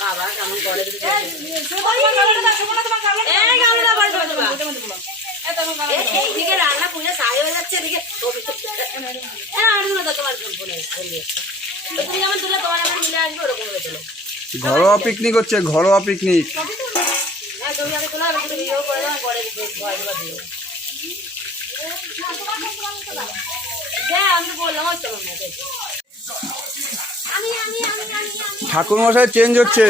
বাবা কেমন করে রান্না পুজো সাড়ে হয়ে যাচ্ছে এদিকে তুমি যেমন তুলে তোমার আমার মিলে আসবে ওরকম হয়ে চলো। ঘরোয়া পিকনিক হচ্ছে, ঘরোয়া পিকনিক। হ্যাঁ ছবি আগে তোলা হবে, ভিডিও করে দেওয়া পরে দিও। হ্যাঁ আমি তো বললাম ওই চলো না ঠাকুর মশাই চেঞ্জ হচ্ছে।